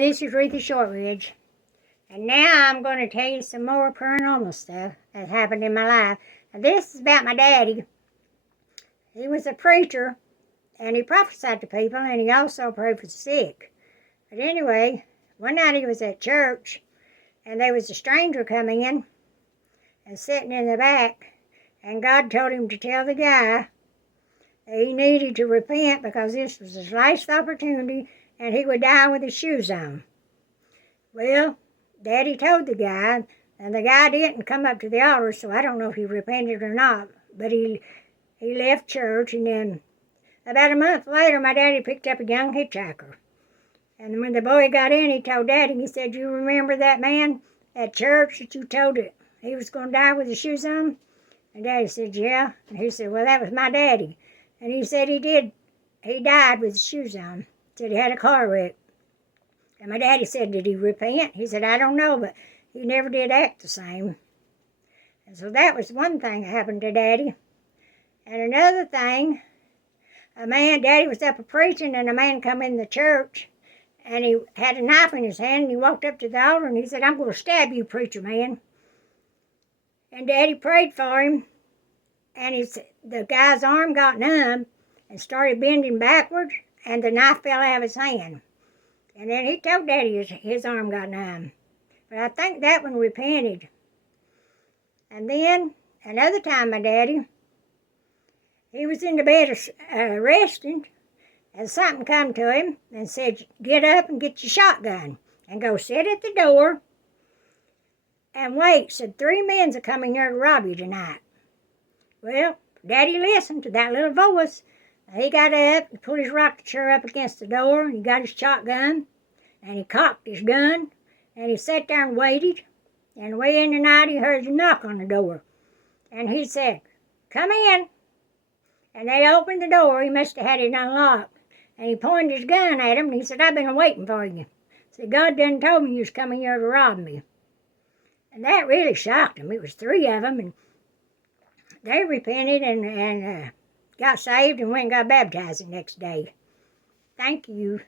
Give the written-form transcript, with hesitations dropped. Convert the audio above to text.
this is Ruthie Shortridge, and now I'm going to tell you some more paranormal stuff that happened in my life. Now, this is about my daddy. He was a preacher, and he prophesied to people, and he also prayed for the sick. But anyway, one night he was at church, and there was a stranger coming in and sitting in the back, and God told him to tell the guy that he needed to repent because this was his last opportunity and he would die with his shoes on. Well, Daddy told the guy, and the guy didn't come up to the altar, so I don't know if he repented or not, but he left church, and then about a month later, my daddy picked up a young hitchhiker. And when the boy got in, he told Daddy, he said, "You remember that man at church that you told it he was going to die with his shoes on?" And Daddy said, "Yeah." And he said, "Well, that was my daddy." And he said he did. He died with his shoes on. Said he had a car wreck. And my daddy said, "Did he repent?" He said, "I don't know, but he never did act the same." And so that was one thing that happened to Daddy. And another thing, Daddy was up preaching, and a man come in the church, and he had a knife in his hand, and he walked up to the altar, and he said, "I'm going to stab you, preacher man." And Daddy prayed for him, and the guy's arm got numb and started bending backwards, and the knife fell out of his hand. And then he told Daddy his arm got numb. But I think that one repented. And then another time my daddy, he was in the bed resting, and something come to him and said, "Get up and get your shotgun and go sit at the door and wait." Said, "3 men's are coming here to rob you tonight." Well, Daddy listened to that little voice. He got up and put his rocking chair up against the door, and he got his shotgun, and he cocked his gun, and he sat there and waited. And way in the night, he heard a knock on the door. And he said, "Come in." And they opened the door. He must have had it unlocked. And he pointed his gun at him, and he said, "I've been waiting for you." Said, "God done told me you was coming here to rob me." And that really shocked him. It was 3 of them, and they repented and got saved and went and got baptized the next day. Thank you.